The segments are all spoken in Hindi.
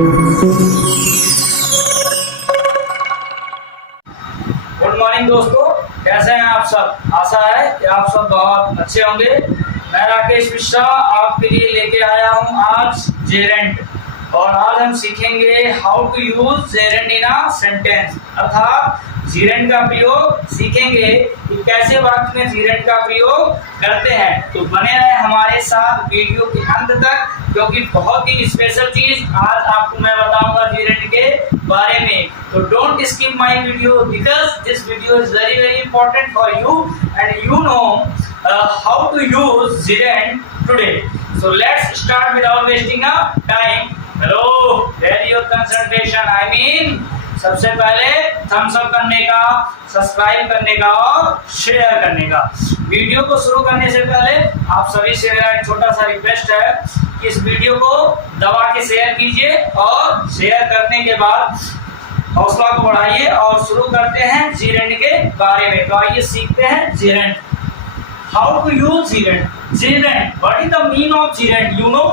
गुड मॉर्निंग दोस्तों, कैसे हैं आप सब। आशा है कि आप सब बहुत अच्छे होंगे। मैं राकेश मिश्रा आपके लिए लेके आया हूं आज जेरेंट, और आज हम सीखेंगे how to use gerund in a sentence, अर्थात जेरेंट का प्रयोग सीखेंगे कि कैसे वाक्य में जेरेंट का प्रयोग करते हैं। तो बने रहे हमारे साथ वीडियो के अंत तक, क्योंकि बहुत ही स्पेशल चीज आज आपको मैं बताऊंगा जेरेंट के बारे में। तो don't skip my video because this video is very very important for you and you know how to use gerund today. So let's start without wasting time. Hello, very your concentration. I mean सबसे पहले थम्स अप करने का, सब्सक्राइब करने का और शेयर करने का। वीडियो को शुरू करने से पहले आप सभी से मेरा एक छोटा सा रिक्वेस्ट है कि इस वीडियो को दबा के शेयर कीजिए, और शेयर करने के बाद हौसला को बढ़ाइए और शुरू करते हैं जेरेंट के बारे में। तो आइए सीखते हैं gerund. How to use gerund. Gerund, what is the meaning of gerund, you know.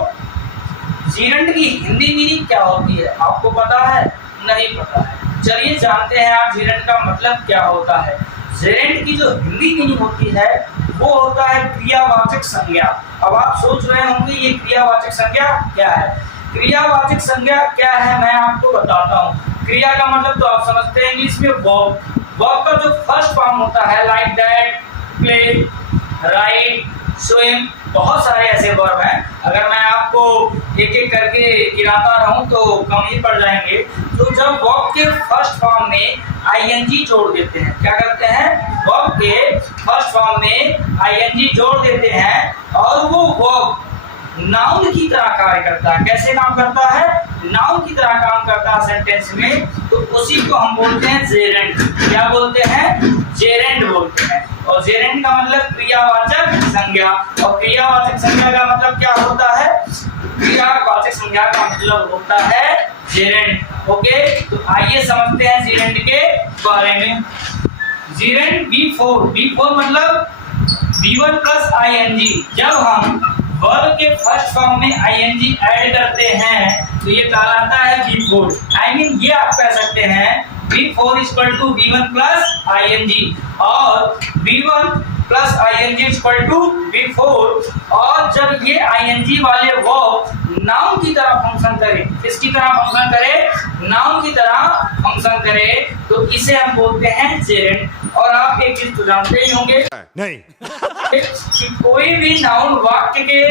Gerund की हिंदी मीनिंग क्या होती है, आपको पता है? नहीं पता है। चलिए जानते हैं आज जेरेंट का मतलब क्या होता है। जेरेंट की जो हिंदी मीनिंग होती है वो होता है क्रियावाचक संज्ञा। अब आप सोच रहे होंगे ये क्रियावाचक संज्ञा क्या है। क्रियावाचक संज्ञा क्या है मैं आपको बताता हूँ। क्रिया का मतलब तो आप समझते हैं इंग्लिश में वर्ब। वर्ब का जो फर्स्ट फॉर्म होता है like that, play, right, swim, बहुत सारे ऐसे वर्ब हैं। अगर मैं आपको एक एक करके गिनाता रहूं तो कम ही पड़ जाएंगे। तो जब वर्ब के फर्स्ट फॉर्म में आईएनजी जोड़ देते हैं, क्या करते हैं, वर्ब के फर्स्ट फॉर्म में आईएनजी जोड़ देते हैं और वो वर्ब नाउन की तरह कार्य करता है। कैसे काम करता है? नाउन की तरह काम करता है सेंटेंस में, तो उसी को हम बोलते हैं जेरेंट। क्या बोलते हैं? जेरेंट बोलते हैं। और जेरेंट का मतलब क्रियावाचक संज्ञा, और क्रियावाचक संज्ञा का मतलब क्या होता है? क्रियावाचक संज्ञा का मतलब होता है जेरेंट। ओके, तो आइए समझते हैं जेरेंट के बारे में। जेरेंट V4 मतलब V1 प्लस ING। जब हम वर्ब के फर्स्ट फॉर्म में ING ऐड करते हैं तो ये कहलाता है V4। आई मीन ये आप कह सकते हैं V4 equal to V1 plus ING, और V1 plus ING equal to V4। और जब ये ING वाले वर्ब नाउन की तरह फंक्शन करे, किसकी तरह फंक्शन करे? नाउन की तरह फंक्शन करे, तो इसे हम बोलते हैं जेरेंट। और आप एक चीज तो जानते ही होंगे नहीं कि कोई भी नाउन वाक्य के,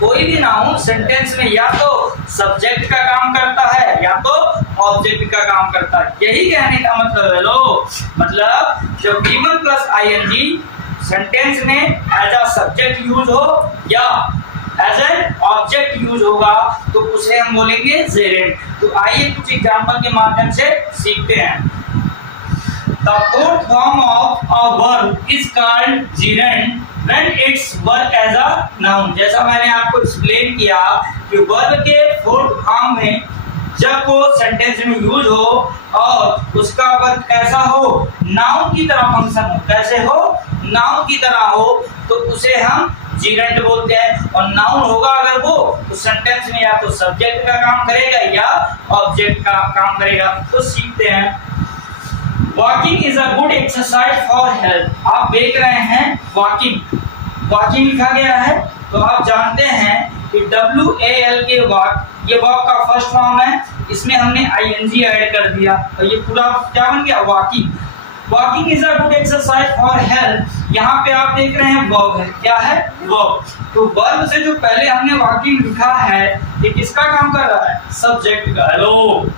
कोई भी नाउन सेंटेंस में या तो सब्जेक्ट का काम करता है या तो ऑब्जेक्ट का काम करता है। यही कहने का मतलब है। लो मतलब जब V1 प्लस ING सेंटेंस में एज अ सब्जेक्ट यूज हो या एज एन ऑब्जेक्ट यूज होगा तो उसे हम बोलेंगे जेरेंट। तो आइए कुछ एग्जांपल के माध्यम से सीखते हैं। The fourth form of a verb is called gerund when its work as a noun। जैसा मैंने आपको एक्सप्लेन किया कि वर्ब के फोर्थ फॉर्म में जब वो सेंटेंस में यूज हो और उसका वर्क कैसा हो, नाउन की तरह फंक्शन हो। कैसे हो? नाउन की तरह हो, तो उसे हम जेरेंट बोलते हैं। और नाउन होगा अगर वो उस सेंटेंस में या तो सब्जेक्ट का काम करेगा या ऑब्जेक्ट का काम करेगा। तो सीखते हैं। Walking is a good exercise for health. आप देख रहे हैं वॉकिंग, वॉकिंग लिखा गया है, तो आप जानते हैं कि WAL के वॉक, ये वॉक का फर्स्ट फॉर्म है, इसमें हमने ING ऐड कर दिया और ये पूरा क्या बन गया? Walking. Walking is a good exercise for health. यहाँ पे आप देख रहे हैं वर्ब है। क्या है? वर्ब। तो वर्ब से जो पहले हमने वॉकिंग लिखा है ये किसका काम कर रहा है? सब्जेक्ट का। हेलो,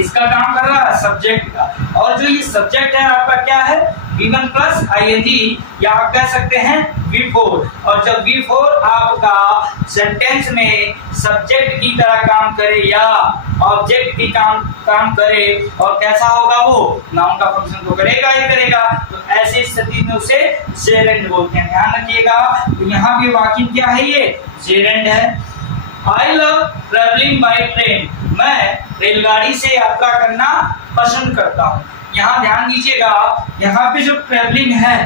इसका काम कर रहा है सब्जेक्ट का। और जो ये सब्जेक्ट है आपका क्या है? V1 प्लस ING, या आप कह सकते हैं V4। और जब V4 आपका सेंटेंस में सब्जेक्ट की तरह काम करे या ऑब्जेक्ट की काम करे, और कैसा होगा वो? नाउन का फंक्शन तो करेगा ही करेगा। तो ऐसी स्थिति में उसे जेरेंट बोलते हैं। ध्यान रखिएगा। तो यहाँ पे वॉकिंग क्या है? ये जेरेंट है। I love travelling by train. मैं रेलगाड़ी से यात्रा करना पसंद करता हूँ। यहाँ ध्यान दीजिएगा, यहाँ पे जो ट्रेवलिंग है,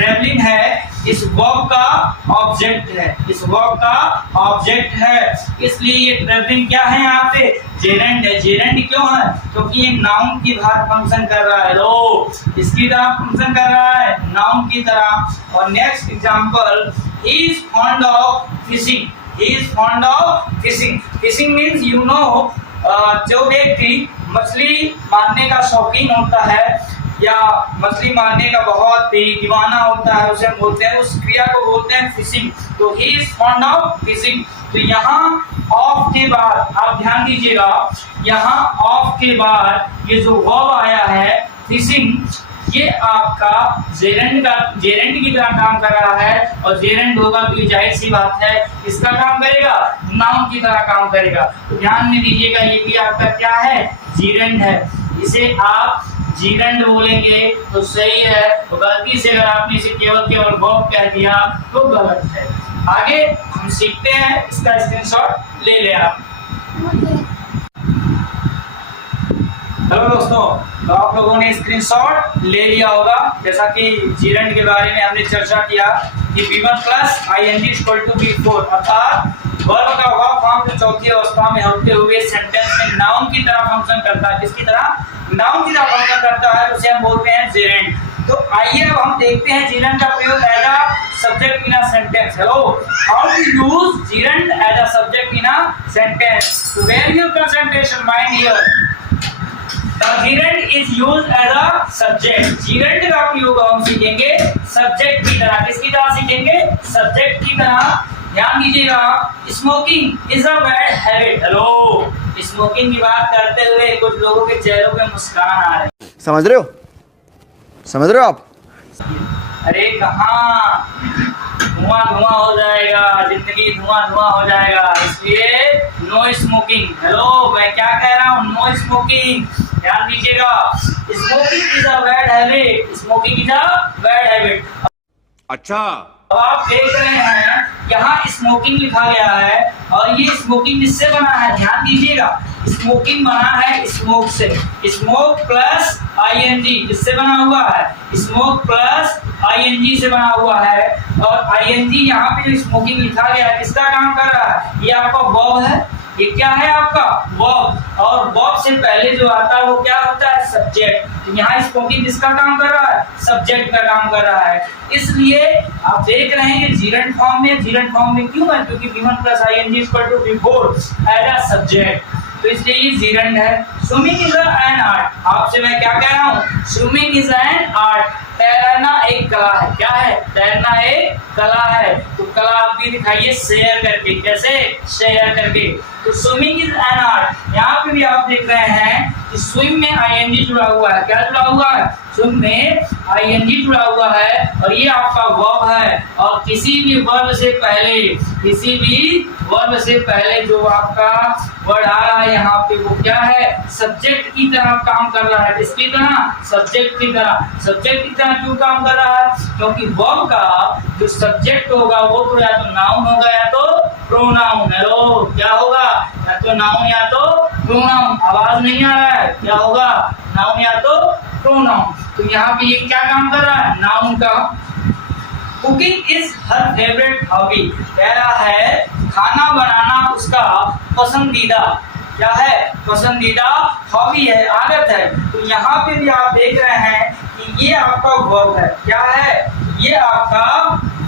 ट्रेवलिंग है इस वर्ब का ऑब्जेक्ट है, इस वर्ब का ऑब्जेक्ट है, इसलिए ये ट्रेवलिंग क्या है यहाँ पे जेरेंट है। जेरेंट क्यों है? क्योंकि ये नाउन की तरह फंक्शन कर रहा है। लो इसकी तरह फंक्शन कर रहा है, नाउन की तरह। और next example, he is fond of fishing, he is fond of fishing. Fishing means you know जो व्यक्ति मछली मारने का शौकीन होता है या मछली मारने का बहुत ही दीवाना होता है, उसे बोलते हैं, उस क्रिया को बोलते हैं फिशिंग। तो he is fond of fishing. तो यहाँ ऑफ के बाद आप ध्यान दीजिएगा, यहाँ ऑफ के बाद ये जो वर्ब आया है फिशिंग, ये आपका जेरेंट की तरह काम कर रहा है। और जेरेंट होगा तो जाहिर सी बात है इसका काम करेगा, नाउन की तरह काम करेगा। तो ध्यान में दीजिएगा ये भी आपका क्या है, जेरेंट है। इसे आप जीरेंट बोलेंगे तो सही है, तो गलती से अगर आपने इसे केवल वर्ब कह दिया तो गलत है। आगे हम सीखते हैं, इसका स्क्रीनशॉट ले लें आप। हेलो दोस्तों, तो आप लोगों ने स्क्रीनशॉट ले लिया होगा। जैसा कि जीरेंट के बारे में हमने चर्चा किया कि V1 plus ing equal to V4, अर्थात वर्ब का वर्ब फॉर्म जो चौथी अवस्था में होते हुए सेंटेंस में नाउन की तरह फंक्शन करता है। किसकी तरह? नाउन की तरह फंक्शन करता है, उसे हम बोलते हैं जेरेंट। तो आइए अब हम देखते हैं जेरेंट का प्रयोग as a subject in a sentence. Hello, how to use gerund as a subject in a sentence. तो where your concentration mind here. Gerund is used as a subject। gerund का प्रयोग हम सीखेंगे सब्जेक्ट की तरह। किसकी तरह सीखेंगे? सब्जेक्ट की तरह। ध्यान दीजिएगा, smoking is a bad habit. Hello, smoking की बात करते हुए कुछ लोगों के चेहरों पे मुस्कान आ रहे हैं। समझ रहे हो? समझ रहे हो आप? अरे कहाँ, धुआं धुआं हो जाएगा, जिंदगी धुआं धुआं हो जाएगा, इसलिए नो स्मोकिंग। हेलो, मैं क्या कह रहा हूँ? No smoking. ध्यान दीजिएगा, smoking is a bad habit, smoking is a bad habit. अच्छा, अब आप देख रहे हैं यहाँ स्मोकिंग लिखा गया है और ये स्मोकिंग किससे बना है? ध्यान दीजिएगा, स्मोकिंग बना है स्मोक से। स्मोक प्लस ing किससे बना हुआ है? स्मोक प्लस ing से बना हुआ है। और ing यहाँ पे जो स्मोकिंग लिखा गया है किसका काम कर रहा है? ये आपका वर्ब है। ये क्या है आपका? वर्ब। और वर्ब से पहले जो आता है वो क्या होता है? सब्जेक्ट। तो यहाँ स्मोकिंग किसका काम कर रहा है? सब्जेक्ट का काम कर रहा है। इसलिए आप देख रहे हैं कि जीरेंट फॉर्म में क्यों है? क्योंकि V1 plus ing equal to V4 as a subject, तो इसलिए ये जीरेंट है। Swimming is an art. आपसे मैं क्या कह रहा हूँ? Swimming is an art. तैरना एक कला है। क्या है? तैरना एक कला है। तो कला आप भी दिखाइए शेयर करके। कैसे? शेयर करके। तो स्विमिंग इज एन आर्ट। यहाँ पे भी आप देख रहे हैं कि स्विम में ing जुड़ा हुआ है। क्या जुड़ा हुआ है? स्विम में ing जुड़ा हुआ है और ये आपका वर्ब है। और किसी भी वर्ब से पहले जो आपका वर्ड आ रहा है यहाँ पे वो क्या है? सब्जेक्ट की तरह काम कर रहा है। किसकी तरह? सब्जेक्ट की तरह। सब्जेक्ट की तरह क्यों काम कर रहा है? क्योंकि वर्ब का जो सब्जेक्ट होगा वो तो या तो नाउन होगा या तो प्रोनाउन। हेलो, क्या होगा? या तो नाउन या तो प्रोनाउन। आवाज नहीं आ रहा है? क्या होगा? नाउन या तो प्रोनाउन। तो यहाँ पे ये क्या काम कर रहा है? नाउन का। Cooking is her favourite hobby. कह रहा है खाना बनाना उसका पसंदीदा क्या है? पसंदीदा हॉबी है, आदत है। तो यहाँ पे भी आप देख रहे हैं कि ये आपका वर्ब है। क्या है? ये आपका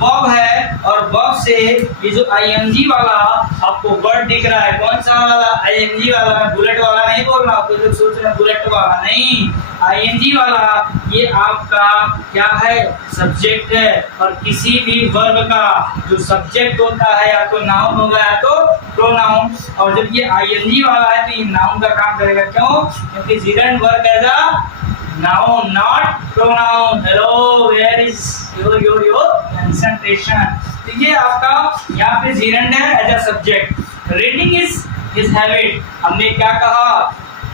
वर्ब है। और वर्ब से ये जो ing वाला आपको वर्ड दिख रहा है, कौन सा वाला? ing वाला। मैं बुलेट वाला नहीं बोल रहा हूँ, तो लोग सोच रहे हैं बुलेट वाला नहीं, ing वाला। ये आपका क्या है? सब्जेक्ट है। और किसी भी वर्ब का जो सब्जेक्ट होता है या तो नाउन होगा या तो प्रोनाउन। और जब ये ing वाला है तो ये नाउन का काम करेगा। क्यों? क्योंकि gerund verb as a noun not pronoun। hello, where is your concentration। तो ये आपका यहाँ पे जीरेंट है as a subject. Reading is his habit. हमने क्या कहा?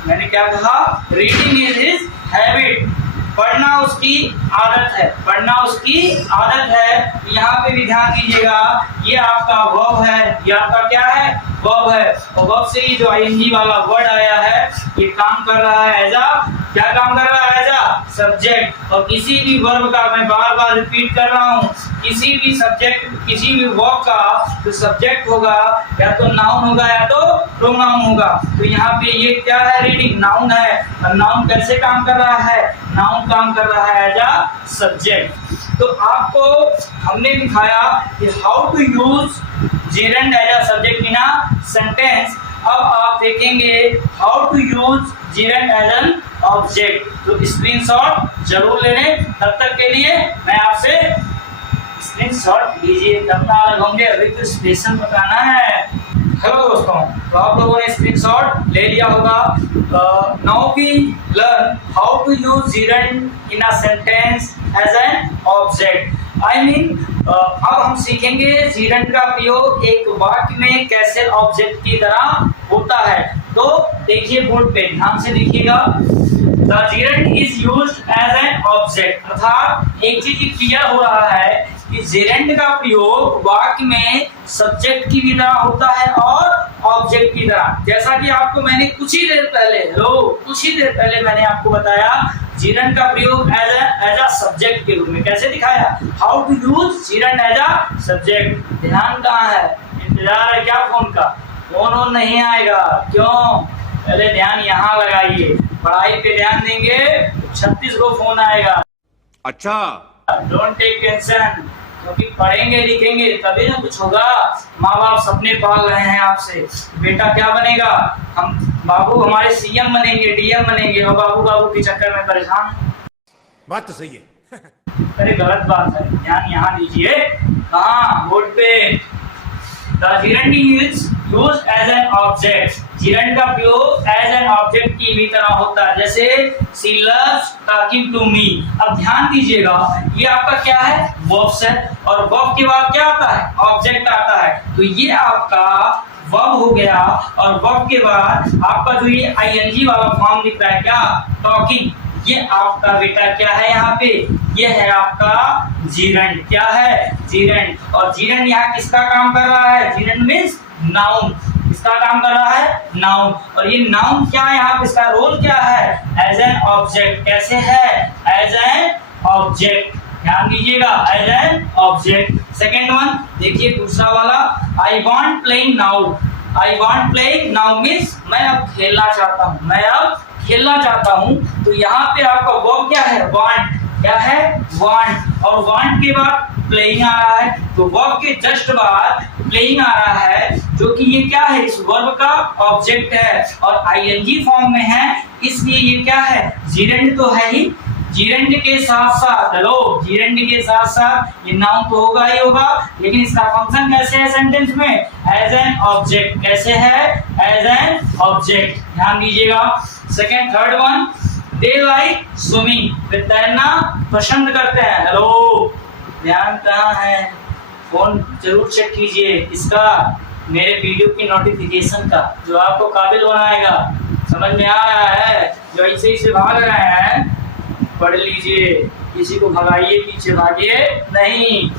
मैंने क्या कहा? Reading is his habit. पढ़ना उसकी आदत है। पढ़ना उसकी आदत है। यहाँ पे भी ध्यान दीजिएगा, ये आपका वर्ब है। ये आपका क्या है? वर्ब है। और वर्ब से ही जो ing वाला वर्ड आया है ये काम कर रहा है एज अ क्या काम कर रहा है? As a subject. और किसी भी वर्ब का, मैं बार बार रिपीट कर रहा हूँ, किसी भी सब्जेक्ट, किसी भी वर्ब का जो सब्जेक्ट होगा या तो नाउन होगा या तो प्रोनाउन होगा। तो यहाँ पे ये क्या है? रीडिंग नाउन है। और नाउन कैसे काम कर रहा है? नाउन काम कर रहा है एज अ सब्जेक्ट। तो आपको हमने दिखाया कि how to use gerund as a subject in a sentence. अब आप देखेंगे how to use gerund as an object. तो स्क्रीनशॉट जरूर ले लें। तब तक के लिए मैं आपसे स्क्रीनशॉट लीजिए, तब ना अलग होंगे, अभी तो स्टेशन बताना है। हेलो दोस्तों, तो आप लोगों ने स्क्रीनशॉट ले लिया होगा। Now we learn how to use gerund in a sentence as an object. I mean अब हम सीखेंगे gerund का प्रयोग एक वाक्य में कैसे ऑब्जेक्ट की तरह होता है। तो देखिए बोर्ड पे ध्यान से देखिएगा। The gerund is used as an object, अर्थात एक चीज क्लियर हो रहा है कि gerund का प्रयोग वाक्य में सब्जेक्ट की भी तरह होता है और ऑब्जेक्ट की तरह। जैसा कि आपको मैंने कुछ ही देर पहले मैंने आपको बताया gerund का प्रयोग एज अ सब्जेक्ट के रूप में कैसे दिखाया। How to use gerund as a subject. ध्यान कहाँ है? इंतजार है क्या फोन का? फोन नहीं आएगा क्यों? पहले ध्यान यहाँ लगाइए। पढ़ाई पे ध्यान देंगे 36 को फोन आएगा। अच्छा, डोंट टेक टेंशन, क्योंकि पढ़ेंगे लिखेंगे तभी ना कुछ होगा। माँ बाप सपने पाल रहे हैं आपसे, बेटा क्या बनेगा? हम बाबू हमारे सीएम बनेंगे, डीएम बनेंगे, और बाबू के चक्कर में परेशान। बात तो सही है। अरे गलत बात है, ध्यान यहाँ दीजिए। हाँ, बोर्ड पे The gerund is used as an object. gerund का प्रयोग as an object की भी तरह होता है। जैसे she loves talking to me। अब ध्यान दीजिएगा, ये आपका क्या है? verb है, और verb के बाद क्या आता है? object आता है। तो ये आपका verb हो गया, और verb के बाद आपका जो ये ing वाला फॉर्म दिख रहा है क्या? talking। ये आपका बेटा क्या है? यहाँ पे ये है आपका gerund। क्या है? gerund। और gerund यहाँ किसका काम कर रहा है? gerund means noun. किसका काम कर रहा है? नाउन। और ये नाउन क्या है? यहाँ पे इसका रोल क्या है? As an object. कैसे है? As an object. ध्यान दीजिएगा, as an object. Second one देखिए, दूसरा वाला, I want playing now. I want playing now means मैं अब खेलना चाहता हूँ, मैं अब खेलना चाहता हूँ। तो यहाँ पे आपका वर्ब क्या है? वांट। क्या है? वांट। और वांट के बाद प्लेइंग आ रहा है, तो वर्ब के जस्ट बाद प्लेइंग आ रहा है, जो कि ये क्या है? इस वर्ब का ऑब्जेक्ट है और आईएनजी फॉर्म में है, इसलिए ये क्या है? gerund तो है ही। gerund के साथ साथ, हेलो, gerund के साथ साथ ये नाउन तो होगा ही होगा, लेकिन इसका फंक्शन कैसे है सेंटेंस में? As an object. कैसे है? As an object. ध्यान दीजिएगा। Second third one, they like swimming. वे तैरना पसंद करते हैं। हेलो, ध्यान कहाँ है? फोन जरूर चेक कीजिए। इसका, मेरे वीडियो की नोटिफिकेशन का, जो आपको काबिल बनाएगा। समझ में आ रहा है? जो ऐसे भाग रहे हैं, पढ़ लीजिए, किसी को भगाइए, पीछे भागिए नहीं।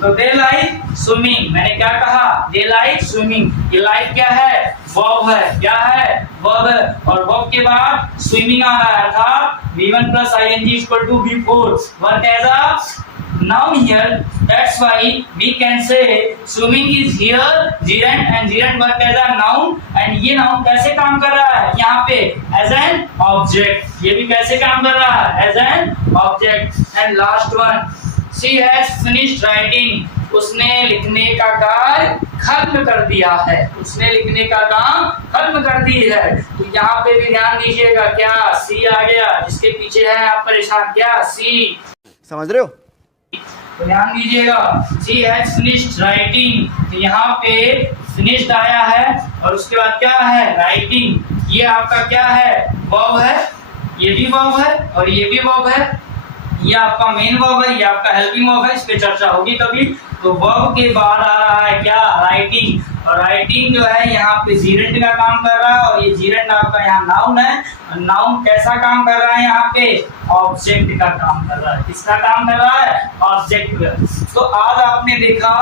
तो दे लाइक स्विमिंग, मैंने क्या कहा? दे लाइक स्विमिंग। ये लाइक क्या है? वर्ब है। क्या है? वर्ब है, और वर्ब के बाद स्विमिंग आ रहा है, अर्थात V1 plus ing equal to V4 work as a noun here. That's why we can say swimming is here gerund, and gerund work as a noun, and ये noun कैसे काम कर रहा है? यहाँ पे as an object। ये भी कैसे काम कर रहा है? as an object। and last one, she has finished writing। उसने लिखने का कार्य खत्म कर दिया है। उसने लिखने का काम खत्म कर दी है। तो यहाँ पे भी ध्यान दीजिएगा, क्या? सी आ गया, जिसके पीछे है आप परेशान, क्या? सी। समझ रहे हो? तो ध्यान दीजिएगा, she has finished writing। तो यहाँ पे finished आया है, और उसके बाद क्या है? writing। ये आपका क्या है? verb है। ये भी verb है और ये भी verb है। ये आपका मेन वर्ब है, ये आपका हेल्पिंग वर्ब है, इस पे चर्चा होगी कभी। तो वर्ब के बाद आ रहा है क्या? राइटिंग। और राइटिंग जो है यहाँ पे gerund का काम कर रहा है, और ये gerund आपका यहाँ नाउन है। नाउन कैसा काम कर रहा है? यहाँ पे ऑब्जेक्ट का काम कर रहा है। किसका काम कर रहा है? ऑब्जेक्ट का। तो आज आपने देखा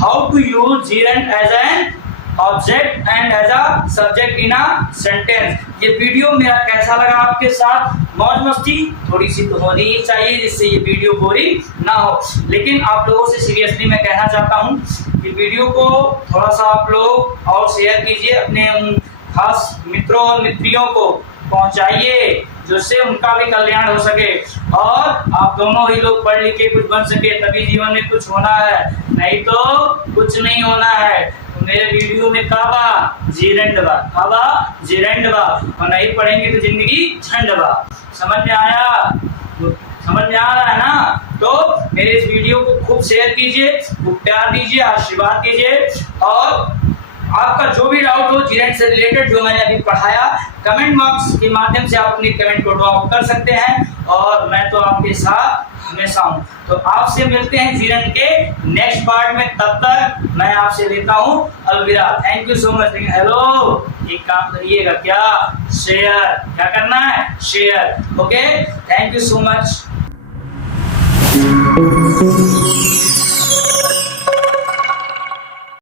how to use gerund as an object and as a subject in a sentence. ये वीडियो मेरा कैसा लगा आपके साथ? मौज मस्ती थोड़ी सी तो होनी ही चाहिए जिससे ये वीडियो बोरिंग ना हो। लेकिन आप लोगों से सीरियसली मैं कहना चाहता हूँ कि वीडियो को थोड़ा सा आप लोग और शेयर कीजिए, अपने उन खास मित्रों और मित्रियों को पहुंचाइए जिससे उनका भी कल्याण हो सके और आप दोनों ही लोग पढ़ लिख के कुछ बन सके, तभी जीवन में कुछ होना है, नहीं तो कुछ नहीं होना है। तो मेरे वीडियो में काबा जीरेंड बा, काबा जीरेंड बा, और नहीं पढ़ेंगे तो जिंदगी झंड बा। समझ में आया? समझ में आ रहा है ना? तो मेरे इस वीडियो को खूब शेयर कीजिए, खूब प्यार दीजिए, आशीर्वाद कीजिए और आपका जो भी डाउट हो जीरेंट से रिलेटेड जो मैंने अभी पढ़ाया, कमेंट बॉक्स के माध्यम से आप अपनी कमेंट को ड्रॉप कर सकते हैं और मैं तो आपके साथ हमेशा हूं। तो आपसे मिलते हैं जीरेंट के नेक्स्ट पार्ट में, तब तक मैं आपसे लेता हूं अलविदा। Thank you so much. Hello, एक काम करिएगा क्या? शेयर, क्या करना है? Share. Okay, thank you so much.